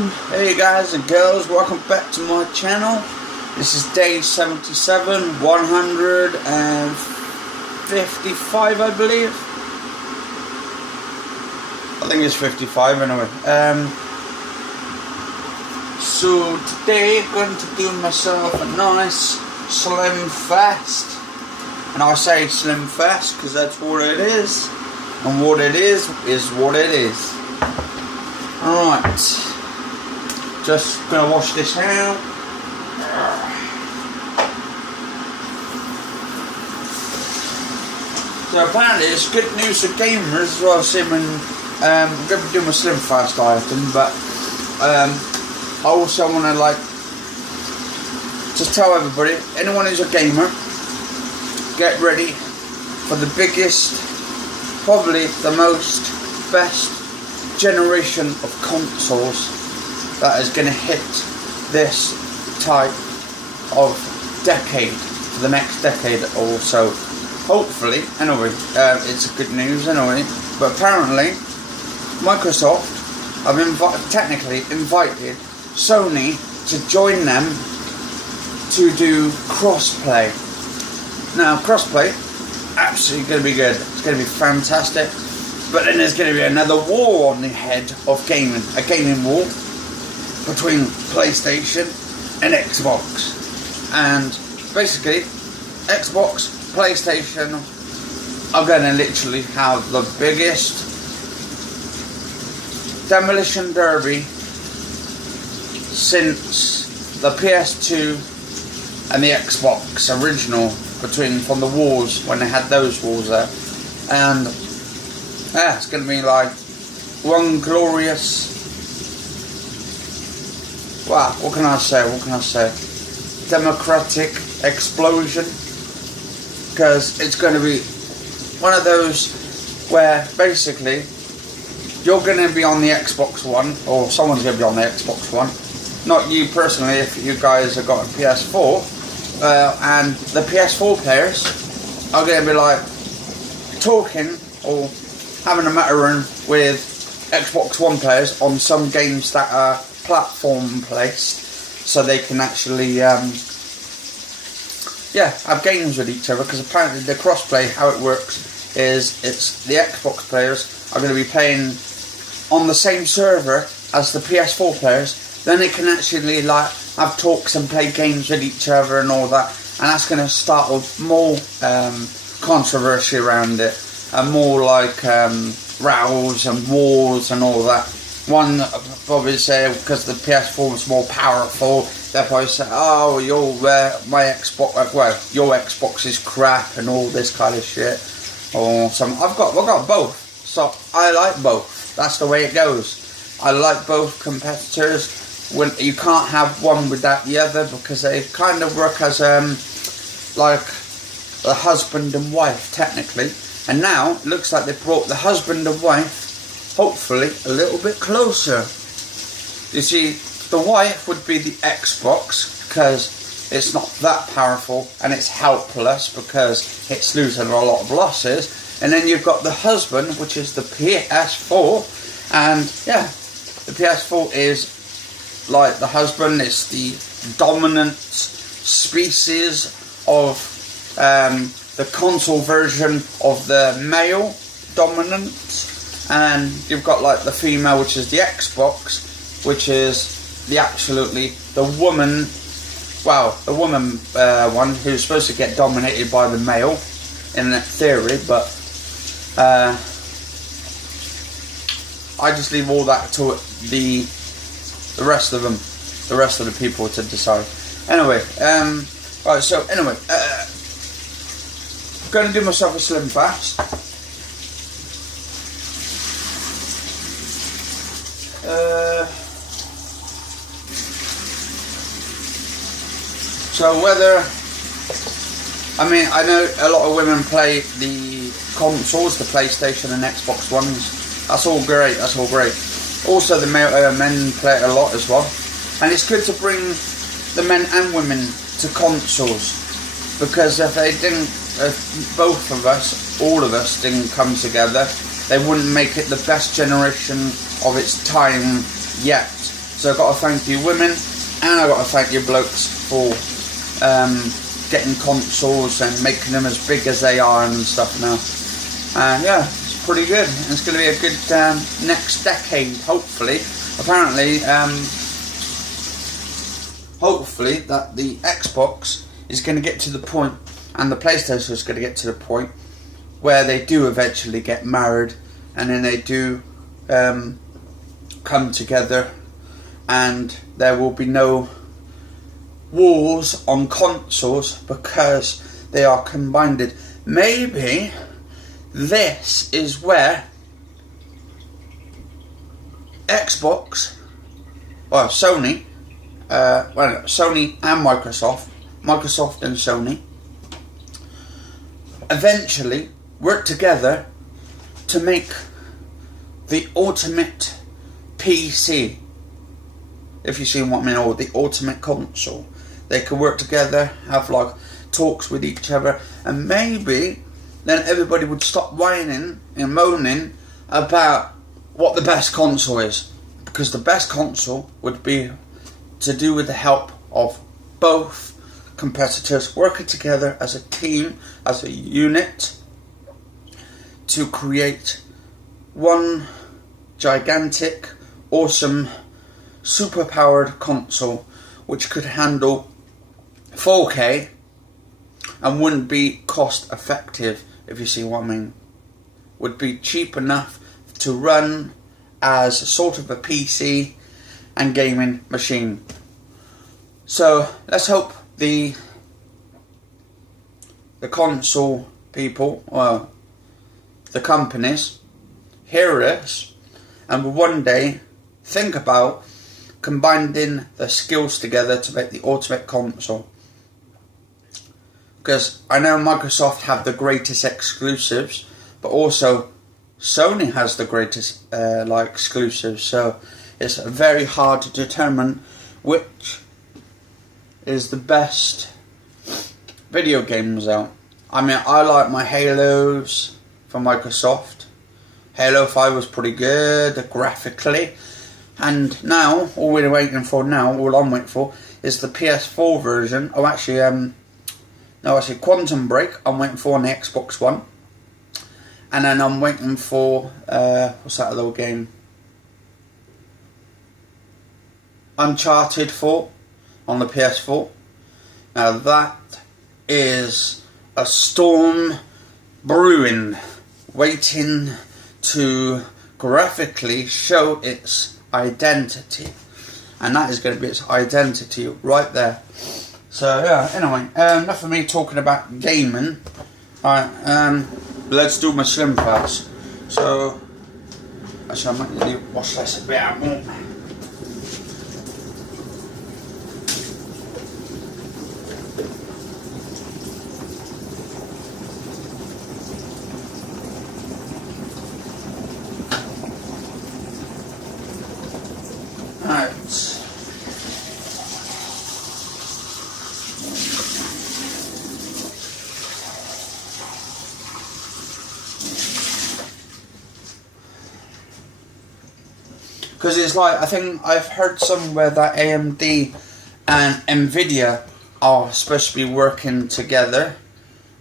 Hey guys and girls, welcome back to my channel. This is day 77, 155 I believe. I think it's 55 anyway. So today I'm going to do myself a nice Slimfast. And I say Slimfast because that's what it is. And what it is what it is. Alright. Just gonna wash this out. So apparently it's good news for gamers as well. I'm going to be doing my Slimfast dieting, but I also want to just tell everybody, anyone who's a gamer, get ready for the biggest, probably the best generation of consoles that is going to hit this type of decade, for the next decade or so. Hopefully, anyway, it's good news anyway. But apparently, Microsoft have technically invited Sony to join them to do crossplay. Now, crossplay, absolutely going to be good. It's going to be fantastic. But then there's going to be another war on the head of gaming, a gaming war between PlayStation and Xbox. And basically, Xbox, PlayStation are going to literally have the biggest demolition derby since the PS2 and the Xbox original, from the wars, when they had those wars there. And yeah, it's going to be like one glorious, wow, what can I say, democratic explosion, because it's going to be one of those where basically you're going to be on the Xbox One, or someone's going to be on the Xbox One, not you personally if you guys have got a PS4, and the PS4 players are going to be like talking or having a mattering with Xbox One players on some games that are platform placed, so they can actually have games with each other, because apparently the crossplay, how it works is it's the Xbox players are going to be playing on the same server as the PS4 players. Then they can actually have talks and play games with each other and all that, and that's going to start with more controversy around it, and more rows and wars and all that. One probably say because the PS4 was more powerful, they'll probably say, "Oh, my Xbox, your Xbox is crap" and all this kind of shit. Or I've got both, so I like both. That's the way it goes. I like both competitors. When you can't have one without the other, because they kind of work as like a husband and wife technically. And now it looks like they brought the husband and wife, hopefully, a little bit closer. You see, the wife would be the Xbox, because it's not that powerful and it's helpless because it's losing a lot of losses. And then you've got the husband, which is the PS4, and yeah, the PS4 is like the husband. It's the dominant species of the console version of the male dominant, and you've got the female, which is the Xbox, which is the woman, one who's supposed to get dominated by the male in that theory, but I just leave all that to the rest of the people to decide. Anyway, right, so anyway, I'm going to do myself a Slimfast. So I know a lot of women play the consoles, the PlayStation and Xbox Ones. That's all great. Also, the men play it a lot as well, and it's good to bring the men and women to consoles, because if both of us, all of us, didn't come together, they wouldn't make it the best generation of its time yet. So I've got to thank you women, and I've got to thank you blokes for getting consoles and making them as big as they are and stuff now. And yeah, it's pretty good. It's going to be a good next decade, hopefully. Apparently, hopefully that the Xbox is going to get to the point, and the PlayStation is going to get to the point where they do eventually get married, and then they do come together, and there will be no wars on consoles because they are combined. Maybe this is where Xbox, well, Sony and Microsoft and Sony eventually work together to make the ultimate PC, if you see what I mean, or the ultimate console. They can work together, have like talks with each other, and maybe then everybody would stop whining and moaning about what the best console is, because the best console would be to do with the help of both competitors working together as a team, as a unit, to create one gigantic, awesome, super powered console which could handle 4K and wouldn't be cost effective, if you see what I mean. Would be cheap enough to run as sort of a PC and gaming machine. So let's hope the console people, well, the companies, hear this and will one day think about combining the skills together to make the ultimate console. Because I know Microsoft have the greatest exclusives, but also Sony has the greatest exclusives, so it's very hard to determine which is the best video games out. I mean, I like my Halos from Microsoft. Halo 5 was pretty good graphically, and now all I'm waiting for is the PS4 version. Oh, actually, Quantum Break I'm waiting for on the Xbox One. And then I'm waiting for, what's that little game? Uncharted 4 on the PS4. Now that is a storm brewing, waiting to graphically show its identity. And that is going to be its identity right there. So yeah, anyway, enough of me talking about gaming. Alright, let's do my Slimfast. So, actually I might need to wash this a bit out more. Alright. Because it's like, I think I've heard somewhere that AMD and Nvidia are supposed to be working together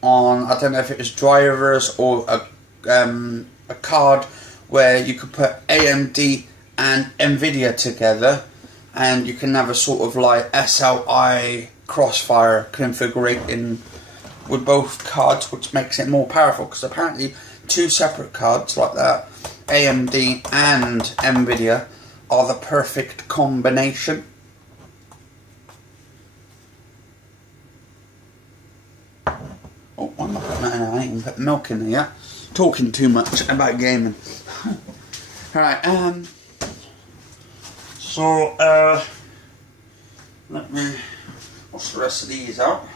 on, I don't know if it was drivers or a card where you could put AMD and Nvidia together and you can have a sort of like SLI crossfire configuring with both cards, which makes it more powerful, because apparently two separate cards like that, AMD and Nvidia, are the perfect combination. Oh, I'm not putting that in. I ain't even put milk in there yet. Talking too much about gaming. Alright, so, let me wash the rest of these out.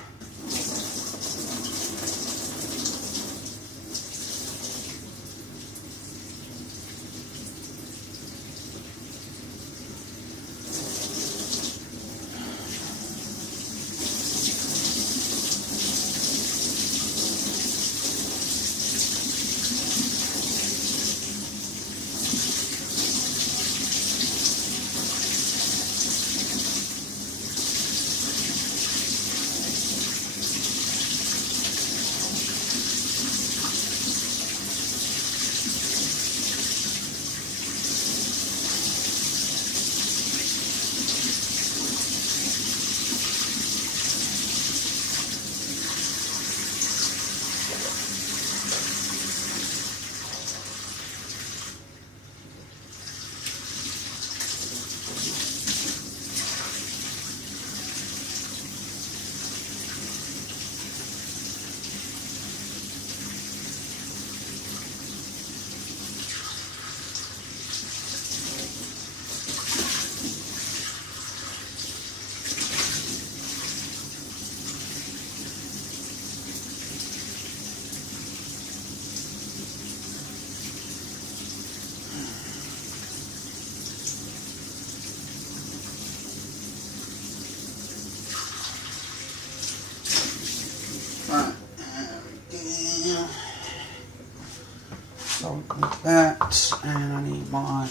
and I need my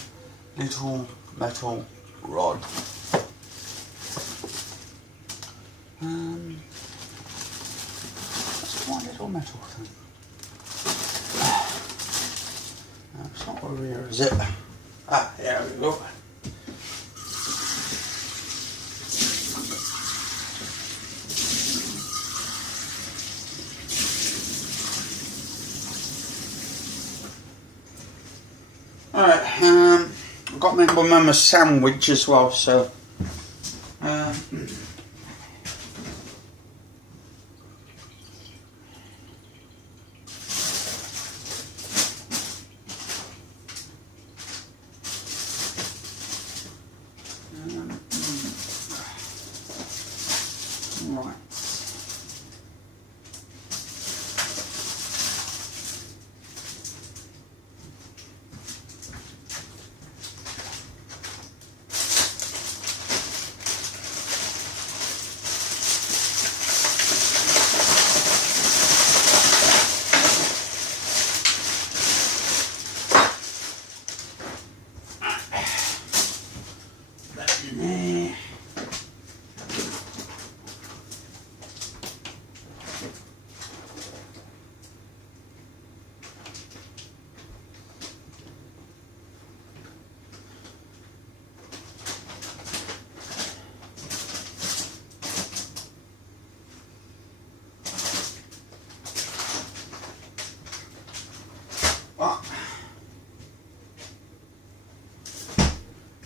little metal rod. That's my little metal thing. It's not over here, is it? Ah, here we go. Alright, I've got to make my mum a sandwich as well, so right.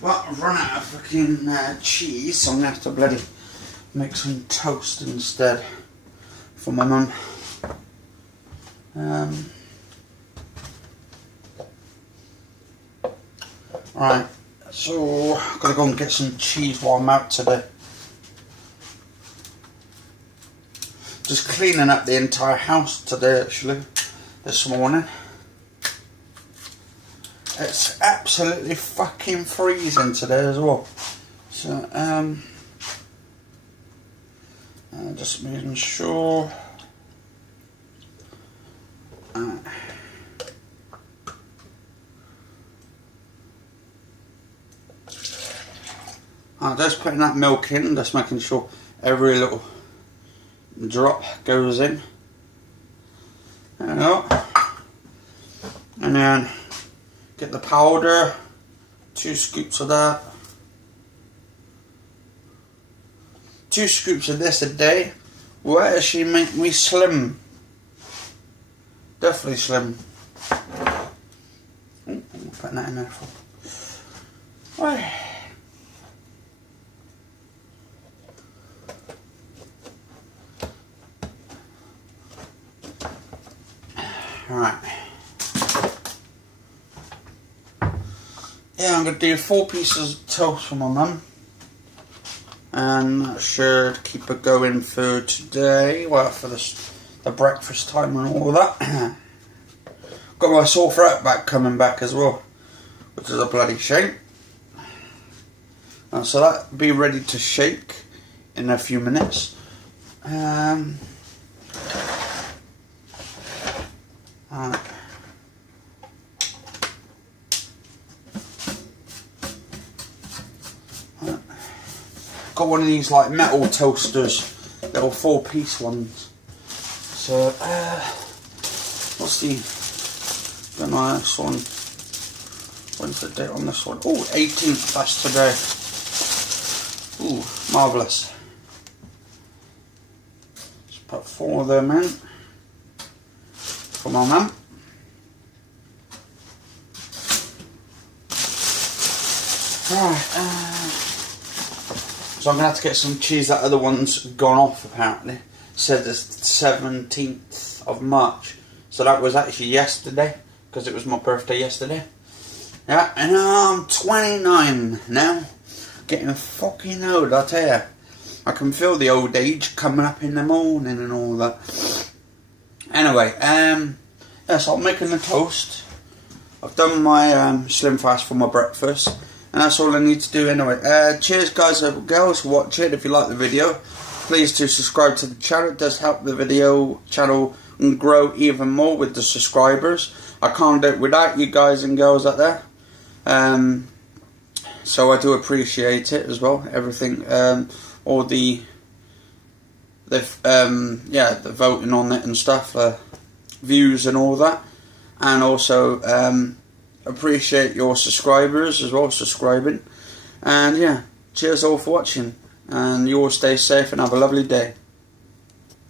Well, I've run out of fucking cheese, so I'm going to have to bloody make some toast instead for my mum. Right, so I've got to go and get some cheese while I'm out today. Just cleaning up the entire house today, actually, this morning. It's absolutely fucking freezing today as well. So, just making sure. I'm just putting that milk in, just making sure every little drop goes in. There we go. And then get the powder, 2 scoops of that. 2 scoops of this a day will actually make me slim. Definitely slim. Oh, I'm putting that in there for. Right. Right. Yeah, I'm going to do 4 pieces of toast for my mum. And that should keep her going for today. Well, for the breakfast time and all that. Got my sore throat back coming back as well, which is a bloody shame. So that'll be ready to shake in a few minutes. Got one of these like metal toasters, little 4-piece ones. So what's the don't know this one? When's the date on this one? Oh, 18th. That's today. Ooh, marvellous. Just put 4 of them in for my mum. Right. So I'm going to have to get some cheese. That other one's gone off apparently. It said the 17th of March. So that was actually yesterday, because it was my birthday yesterday. Yeah, and I'm 29 now. Getting fucking old, I tell you. I can feel the old age coming up in the morning and all that. Anyway, yeah, so I'm making the toast. I've done my Slimfast for my breakfast. And that's all I need to do anyway. Cheers guys and girls for watching. If you like the video, please do subscribe to the channel. It does help the video channel and grow even more with the subscribers. I can't do it without you guys and girls out there. So I do appreciate it as well. Everything, all the voting on it and stuff, views and all that, and also appreciate your subscribers as well, subscribing. And yeah, cheers all for watching, and you all stay safe and have a lovely day.